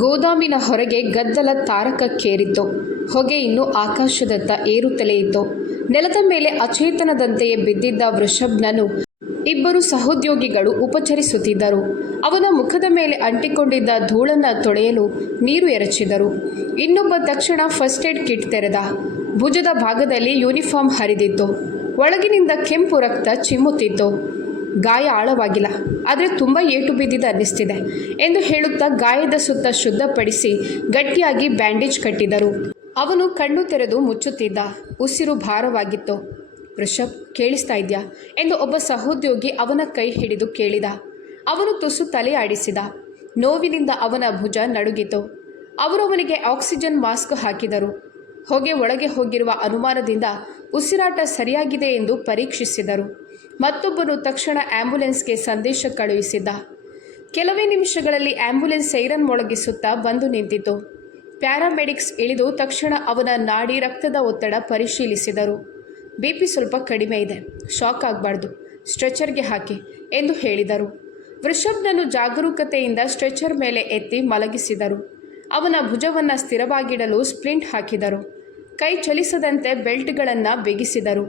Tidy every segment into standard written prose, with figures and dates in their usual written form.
ಗೋದಾಮಿನ ಹೊರಗೆ ಗದ್ದಲ ತಾರಕಕ್ಕೇರಿತ್ತು. ಹೊಗೆ ಇನ್ನೂ ಆಕಾಶದತ್ತ ಏರುತ್ತಲೇ ಇತ್ತು. ನೆಲದ ಮೇಲೆ ಅಚೇತನದಂತೆಯೇ ಬಿದ್ದಿದ್ದ ವೃಷಭ್ನನ್ನು ಇಬ್ಬರು ಸಹೋದ್ಯೋಗಿಗಳು ಉಪಚರಿಸುತ್ತಿದ್ದರು. ಅವನ ಮುಖದ ಮೇಲೆ ಅಂಟಿಕೊಂಡಿದ್ದ ಧೂಳನ್ನು ತೊಳೆಯಲು ನೀರು ಎರಚಿದರು. ಇನ್ನೊಬ್ಬ ತಕ್ಷಣ ಫಸ್ಟ್ ಏಡ್ ಕಿಟ್ ತೆರೆದ. ಭುಜದ ಭಾಗದಲ್ಲಿ ಯೂನಿಫಾರ್ಮ್ ಹರಿದಿತ್ತು. ಒಳಗಿನಿಂದ ಕೆಂಪು ರಕ್ತ ಚಿಮ್ಮುತ್ತಿತ್ತು. ಗಾಯ ಆಳವಾಗಿಲ್ಲ, ಆದರೆ ತುಂಬ ಏಟು ಬಿದ್ದಿದೆ ಅನ್ನಿಸ್ತಿದೆ ಎಂದು ಹೇಳುತ್ತಾ ಗಾಯದ ಸುತ್ತ ಶುದ್ಧಪಡಿಸಿ ಗಟ್ಟಿಯಾಗಿ ಬ್ಯಾಂಡೇಜ್ ಕಟ್ಟಿದರು. ಅವನು ಕಣ್ಣು ತೆರೆದು ಮುಚ್ಚುತ್ತಿದ್ದ. ಉಸಿರು ಭಾರವಾಗಿತ್ತು. ವೃಷಭ್, ಕೇಳಿಸ್ತಾ ಇದೆಯಾ ಎಂದು ಒಬ್ಬ ಸಹೋದ್ಯೋಗಿ ಅವನ ಕೈ ಹಿಡಿದು ಕೇಳಿದ. ಅವನು ತುಸು ತಲೆ ಆಡಿಸಿದ. ನೋವಿನಿಂದ ಅವನ ಭುಜ ನಡುಗಿತು. ಅವರು ಅವನಿಗೆ ಆಕ್ಸಿಜನ್ ಮಾಸ್ಕ್ ಹಾಕಿದರು. ಹೊಗೆ ಒಳಗೆ ಹೋಗಿರುವ ಅನುಮಾನದಿಂದ ಉಸಿರಾಟ ಸರಿಯಾಗಿದೆ ಎಂದು ಪರೀಕ್ಷಿಸಿದರು. ಮತ್ತೊಬ್ಬನು ತಕ್ಷಣ ಆಂಬ್ಯುಲೆನ್ಸ್ಗೆ ಸಂದೇಶ ಕಳುಹಿಸಿದ್ದ. ಕೆಲವೇ ನಿಮಿಷಗಳಲ್ಲಿ ಆಂಬ್ಯುಲೆನ್ಸ್ ಸೈರನ್ ಮೊಳಗಿಸುತ್ತಾ ಬಂದು ನಿಂತಿತು. ಪ್ಯಾರಾಮೆಡಿಕ್ಸ್ ಇಳಿದು ತಕ್ಷಣ ಅವನ ನಾಡಿ ರಕ್ತದ ಒತ್ತಡ ಪರಿಶೀಲಿಸಿದರು. BP ಸ್ವಲ್ಪ ಕಡಿಮೆ ಇದೆ, ಶಾಕ್ ಆಗಬಾರ್ದು, ಸ್ಟ್ರೆಚರ್ಗೆ ಹಾಕಿ ಎಂದು ಹೇಳಿದರು. ವೃಷಭ್ನನ್ನು ಜಾಗರೂಕತೆಯಿಂದ ಸ್ಟ್ರೆಚರ್ ಮೇಲೆ ಎತ್ತಿ ಮಲಗಿಸಿದರು. ಅವನ ಭುಜವನ್ನು ಸ್ಥಿರವಾಗಿಡಲು ಸ್ಪ್ಲಿಂಟ್ ಹಾಕಿದರು. ಕೈ ಚಲಿಸದಂತೆ ಬೆಲ್ಟ್ಗಳನ್ನು ಬಿಗಿಸಿದರು.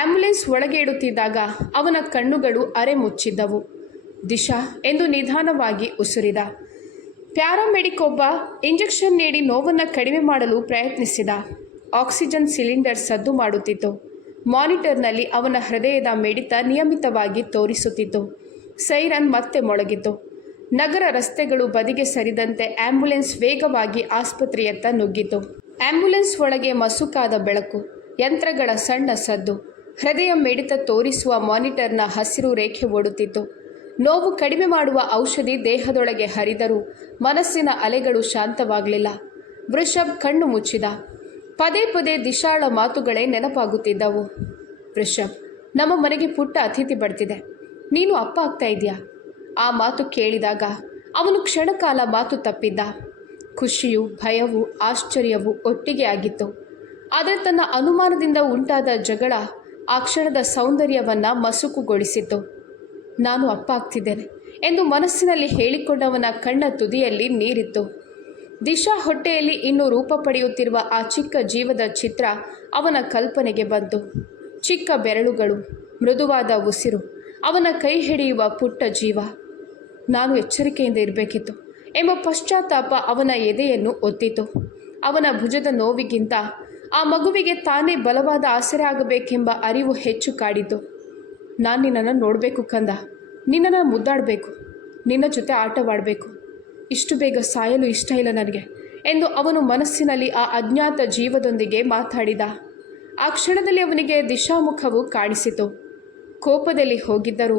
ಆಂಬ್ಯುಲೆನ್ಸ್ ಒಳಗೆ ಇಡುತ್ತಿದ್ದಾಗ ಅವನ ಕಣ್ಣುಗಳು ಅರೆ ಮುಚ್ಚಿದ್ದವು. ದಿಶಾ ಎಂದು ನಿಧಾನವಾಗಿ ಉಸಿರಿದ. ಪ್ಯಾರಾಮೆಡಿಕ್ ಒಬ್ಬ ಇಂಜೆಕ್ಷನ್ ನೀಡಿ ನೋವನ್ನು ಕಡಿಮೆ ಮಾಡಲು ಪ್ರಯತ್ನಿಸಿದ. ಆಕ್ಸಿಜನ್ ಸಿಲಿಂಡರ್ ಸದ್ದು ಮಾಡುತ್ತಿತ್ತು. ಮಾನಿಟರ್ನಲ್ಲಿ ಅವನ ಹೃದಯದ ಮಿಡಿತ ನಿಯಮಿತವಾಗಿ ತೋರಿಸುತ್ತಿತ್ತು. ಸೈರನ್ ಮತ್ತೆ ಮೊಳಗಿತು. ನಗರ ರಸ್ತೆಗಳು ಬದಿಗೆ ಸರಿದಂತೆ ಆಂಬ್ಯುಲೆನ್ಸ್ ವೇಗವಾಗಿ ಆಸ್ಪತ್ರೆಯತ್ತ ನುಗ್ಗಿತು. ಆಂಬ್ಯುಲೆನ್ಸ್ ಒಳಗೆ ಮಸುಕಾದ ಬೆಳಕು, ಯಂತ್ರಗಳ ಸಣ್ಣ ಸದ್ದು, ಹೃದಯ ಮಿಡಿತ ತೋರಿಸುವ ಮಾನಿಟರ್ನ ಹಸಿರು ರೇಖೆ ಓಡುತ್ತಿತ್ತು. ನೋವು ಕಡಿಮೆ ಮಾಡುವ ಔಷಧಿ ದೇಹದೊಳಗೆ ಹರಿದರೂ ಮನಸ್ಸಿನ ಅಲೆಗಳು ಶಾಂತವಾಗಲಿಲ್ಲ. ವೃಷಭ್ ಕಣ್ಣು ಮುಚ್ಚಿದ. ಪದೇ ಪದೇ ದಿಶಾಳ ಮಾತುಗಳೇ ನೆನಪಾಗುತ್ತಿದ್ದವು. ವೃಷಭ್, ನಮ್ಮ ಮನೆಗೆ ಪುಟ್ಟ ಅತಿಥಿ ಬರ್ತಿದೆ, ನೀನು ಅಪ್ಪ ಆಗ್ತಾ ಇದೆಯಾ? ಆ ಮಾತು ಕೇಳಿದಾಗ ಅವನು ಕ್ಷಣಕಾಲ ಮಾತು ತಪ್ಪಿದ್ದ. ಖುಷಿಯು, ಭಯವೂ, ಆಶ್ಚರ್ಯವೂ ಒಟ್ಟಿಗೆ ಆಗಿತ್ತು. ಆದರೆ ತನ್ನ ಅನುಮಾನದಿಂದ ಉಂಟಾದ ಜಗಳ ಆ ಕ್ಷಣದ ಸೌಂದರ್ಯವನ್ನು ಮಸುಕುಗೊಳಿಸಿತು. ನಾನು ಅಪ್ಪ ಆಗ್ತಿದ್ದೇನೆ ಎಂದು ಮನಸ್ಸಿನಲ್ಲಿ ಹೇಳಿಕೊಂಡವನ ಕಣ್ಣ ತುದಿಯಲ್ಲಿ ನೀರಿತ್ತು. ದಿಶಾ ಹೊಟ್ಟೆಯಲ್ಲಿ ಇನ್ನೂ ರೂಪ ಪಡೆಯುತ್ತಿರುವ ಆ ಚಿಕ್ಕ ಜೀವದ ಚಿತ್ರ ಅವನ ಕಲ್ಪನೆಗೆ ಬಂತು. ಚಿಕ್ಕ ಬೆರಳುಗಳು, ಮೃದುವಾದ ಉಸಿರು, ಅವನ ಕೈ ಹಿಡಿಯುವ ಪುಟ್ಟ ಜೀವ. ನಾನು ಎಚ್ಚರಿಕೆಯಿಂದ ಇರಬೇಕಿತ್ತು ಎಂಬ ಪಶ್ಚಾತ್ತಾಪ ಅವನ ಎದೆಯನ್ನು ಒತ್ತಿತು. ಅವನ ಭುಜದ ನೋವಿಗಿಂತ ಆ ಮಗುವಿಗೆ ತಾನೇ ಬಲವಾದ ಆಸರೆ ಆಗಬೇಕೆಂಬ ಅರಿವು ಹೆಚ್ಚು ಕಾಡಿತು. ನಾನು ನಿನ್ನನ್ನು ನೋಡಬೇಕು ಕಂದ, ನಿನ್ನನ್ನು ಮುದ್ದಾಡಬೇಕು, ನಿನ್ನ ಜೊತೆ ಆಟವಾಡಬೇಕು. ಇಷ್ಟು ಬೇಗ ಸಾಯಲು ಇಷ್ಟ ಇಲ್ಲ ನನಗೆ ಎಂದು ಅವನು ಮನಸ್ಸಿನಲ್ಲಿ ಆ ಅಜ್ಞಾತ ಜೀವದೊಂದಿಗೆ ಮಾತಾಡಿದ. ಆ ಕ್ಷಣದಲ್ಲಿ ಅವನಿಗೆ ದಿಶಾಮುಖವು ಕಾಣಿಸಿತು. ಕೋಪದಲ್ಲಿ ಹೋಗಿದ್ದರೂ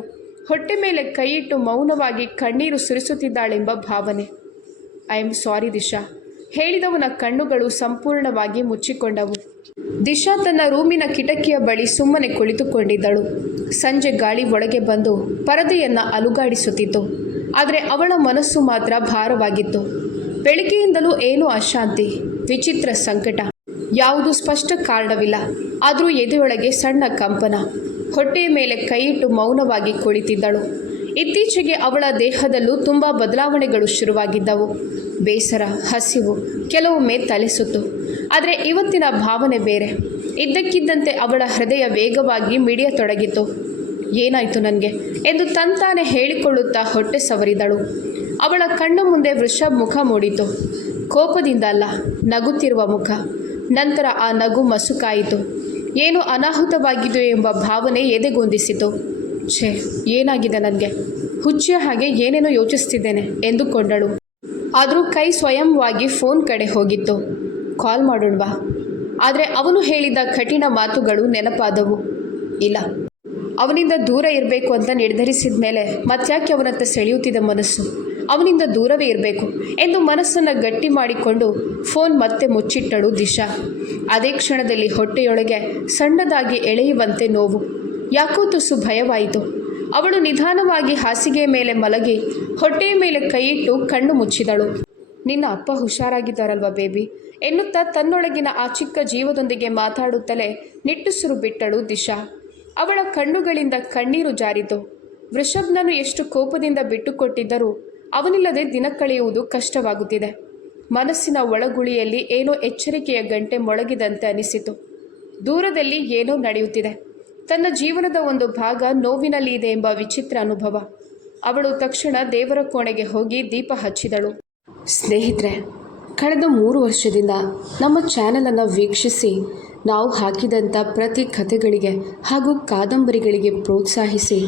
ಹೊಟ್ಟೆ ಮೇಲೆ ಕೈಯಿಟ್ಟು ಮೌನವಾಗಿ ಕಣ್ಣೀರು ಸುರಿಸುತ್ತಿದ್ದಾಳೆಂಬ ಭಾವನೆ. ಐ ಆಮ್ ಸಾರಿ ದಿಶಾ ಹೇಳಿದವನ ಕಣ್ಣುಗಳು ಸಂಪೂರ್ಣವಾಗಿ ಮುಚ್ಚಿಕೊಂಡವು. ದಿಶಾ ತನ್ನ ರೂಮಿನ ಕಿಟಕಿಯ ಬಳಿ ಸುಮ್ಮನೆ ಕುಳಿತುಕೊಂಡಿದ್ದಳು. ಸಂಜೆ ಗಾಳಿ ಒಳಗೆ ಬಂದು ಪರದೆಯನ್ನು ಅಲುಗಾಡಿಸುತ್ತಿತ್ತು. ಆದರೆ ಅವಳ ಮನಸ್ಸು ಮಾತ್ರ ಭಾರವಾಗಿತ್ತು. ಬೆಳಗ್ಗೆಯಿಂದಲೂ ಏನೋ ಅಶಾಂತಿ, ವಿಚಿತ್ರ ಸಂಕಟ. ಯಾವುದು ಸ್ಪಷ್ಟ ಕಾರಣವಿಲ್ಲ, ಆದರೂ ಎದೆಯೊಳಗೆ ಸಣ್ಣ ಕಂಪನ. ಹೊಟ್ಟೆಯ ಮೇಲೆ ಕೈಯಿಟ್ಟು ಮೌನವಾಗಿ ಕುಳಿತಿದ್ದಳು. ಇತ್ತೀಚೆಗೆ ಅವಳ ದೇಹದಲ್ಲೂ ತುಂಬ ಬದಲಾವಣೆಗಳು ಶುರುವಾಗಿದ್ದವು. ಬೇಸರ, ಹಸಿವು, ಕೆಲವೊಮ್ಮೆ ತಲೆಸುತ್ತು. ಆದರೆ ಇವತ್ತಿನ ಭಾವನೆ ಬೇರೆ. ಇದ್ದಕ್ಕಿದ್ದಂತೆ ಅವಳ ಹೃದಯ ವೇಗವಾಗಿ ಮಿಡಿಯತೊಡಗಿತು. ಏನಾಯಿತು ನನಗೆ ಎಂದು ತಂತಾನೆ ಹೇಳಿಕೊಳ್ಳುತ್ತಾ ಹೊಟ್ಟೆ ಸವರಿದಳು. ಅವಳ ಕಣ್ಣು ಮುಂದೆ ವೃಷಭ್ ಮುಖ ಮೂಡಿತು. ಕೋಪದಿಂದ ಅಲ್ಲ, ನಗುತ್ತಿರುವ ಮುಖ. ನಂತರ ಆ ನಗು ಮಸುಕಾಯಿತು. ಏನು ಅನಾಹುತವಾಗಿದೆಯೋ ಎಂಬ ಭಾವನೆ ಎದೆಗೊಂದಿಸಿತು. ಛೇ, ಏನಾಗಿದೆ ನನಗೆ? ಹುಚ್ಚೆ ಹಾಗೆ ಏನೇನೋ ಯೋಚಿಸ್ತಿದ್ದೇನೆ ಎಂದುಕೊಂಡಳು. ಆದರೂ ಕೈ ಸ್ವಯಂವಾಗಿ ಫೋನ್ ಕಡೆ ಹೋಗಿತ್ತು. ಕಾಲ್ ಮಾಡೋಣವಾ? ಆದರೆ ಅವನು ಹೇಳಿದ ಕಠಿಣ ಮಾತುಗಳು ನೆನಪಾದವು. ಇಲ್ಲ, ಅವನಿಂದ ದೂರ ಇರಬೇಕು ಅಂತ ನಿರ್ಧರಿಸಿದ ಮೇಲೆ ಮತ್ತ್ಯಾಕೆ ಅವನತ್ತ ಸೆಳೆಯುತ್ತಿದ್ದ ಮನಸ್ಸು? ಅವನಿಂದ ದೂರವೇ ಇರಬೇಕು ಎಂದು ಮನಸ್ಸನ್ನು ಗಟ್ಟಿ ಮಾಡಿಕೊಂಡು ಫೋನ್ ಮತ್ತೆ ಮುಚ್ಚಿಟ್ಟಳು ದಿಶಾ. ಅದೇ ಕ್ಷಣದಲ್ಲಿ ಹೊಟ್ಟೆಯೊಳಗೆ ಸಣ್ಣದಾಗಿ ಎಳೆಯುವಂತೆ ನೋವು. ಯಾಕೋ ತುಸು ಭಯವಾಯಿತು. ಅವಳು ನಿಧಾನವಾಗಿ ಹಾಸಿಗೆಯ ಮೇಲೆ ಮಲಗಿ ಹೊಟ್ಟೆಯ ಮೇಲೆ ಕೈಯಿಟ್ಟು ಕಣ್ಣು ಮುಚ್ಚಿದಳು. ನಿನ್ನ ಅಪ್ಪ ಹುಷಾರಾಗಿದ್ದಾರಲ್ವ ಬೇಬಿ ಎನ್ನುತ್ತಾ ತನ್ನೊಳಗಿನ ಆ ಚಿಕ್ಕ ಜೀವದೊಂದಿಗೆ ಮಾತಾಡುತ್ತಲೇ ನಿಟ್ಟುಸಿರು ಬಿಟ್ಟಳು ದಿಶಾ. ಅವಳ ಕಣ್ಣುಗಳಿಂದ ಕಣ್ಣೀರು ಜಾರಿತು. ವೃಷಭ್ನನ್ನು ಎಷ್ಟು ಕೋಪದಿಂದ ಬಿಟ್ಟುಕೊಟ್ಟಿದ್ದರೂ ಅವನಿಲ್ಲದೆ ದಿನ ಕಳೆಯುವುದು ಕಷ್ಟವಾಗುತ್ತಿದೆ. ಮನಸ್ಸಿನ ಒಳಗುಳಿಯಲ್ಲಿ ಏನೋ ಎಚ್ಚರಿಕೆಯ ಗಂಟೆ ಮೊಳಗಿದಂತೆ ಅನಿಸಿತು. ದೂರದಲ್ಲಿ ಏನೋ ನಡೆಯುತ್ತಿದೆ. ತನ್ನ ಜೀವನದ ಒಂದು ಭಾಗ ನೋವಿನಲ್ಲಿ ಇದೆ ಎಂಬ ವಿಚಿತ್ರ ಅನುಭವ. ಅವಳು ತಕ್ಷಣ ದೇವರ ಕೋಣೆಗೆ ಹೋಗಿ ದೀಪ ಹಚ್ಚಿದಳು. ಸ್ನೇಹಿತರೆ, ಕಳೆದ 3 ವರ್ಷದಿಂದ ನಮ್ಮ ಚಾನಲನ್ನು ವೀಕ್ಷಿಸಿ ನಾವು ಹಾಕಿದಂಥ ಪ್ರತಿ ಕಥೆಗಳಿಗೆ ಹಾಗೂ ಕಾದಂಬರಿಗಳಿಗೆ ಪ್ರೋತ್ಸಾಹಿಸಿ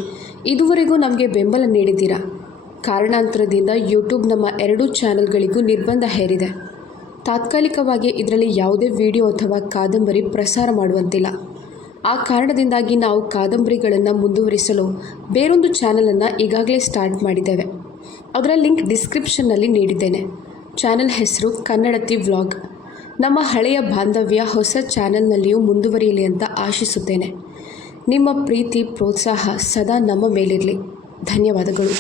ಇದುವರೆಗೂ ನಮಗೆ ಬೆಂಬಲ ನೀಡಿದ್ದೀರಾ. ಕಾರಣಾಂತರದಿಂದ ಯೂಟ್ಯೂಬ್ ನಮ್ಮ 2 ಚಾನಲ್ಗಳಿಗೂ ನಿರ್ಬಂಧ ಹೇರಿದೆ. ತಾತ್ಕಾಲಿಕವಾಗಿ ಇದರಲ್ಲಿ ಯಾವುದೇ ವಿಡಿಯೋ ಅಥವಾ ಕಾದಂಬರಿ ಪ್ರಸಾರ ಮಾಡುವಂತಿಲ್ಲ. ಆ ಕಾರಣದಿಂದಾಗಿ ನಾವು ಕಾದಂಬರಿಗಳನ್ನು ಮುಂದುವರಿಸಲು ಬೇರೊಂದು ಚಾನಲನ್ನು ಈಗಾಗಲೇ ಸ್ಟಾರ್ಟ್ ಮಾಡಿದ್ದೇವೆ. ಅದರ ಲಿಂಕ್ ಡಿಸ್ಕ್ರಿಪ್ಷನ್ನಲ್ಲಿ ನೀಡಿದ್ದೇನೆ. ಚಾನಲ್ ಹೆಸರು ಕನ್ನಡತಿ ವ್ಲಾಗ್. ನಮ್ಮ ಹಳೆಯ ಬಾಂಧವ್ಯ ಹೊಸ ಚಾನಲ್ನಲ್ಲಿಯೂ ಮುಂದುವರಿಯಲಿ ಅಂತ ಆಶಿಸುತ್ತೇನೆ. ನಿಮ್ಮ ಪ್ರೀತಿ ಪ್ರೋತ್ಸಾಹ ಸದಾ ನಮ್ಮ ಮೇಲಿರಲಿ. ಧನ್ಯವಾದಗಳು.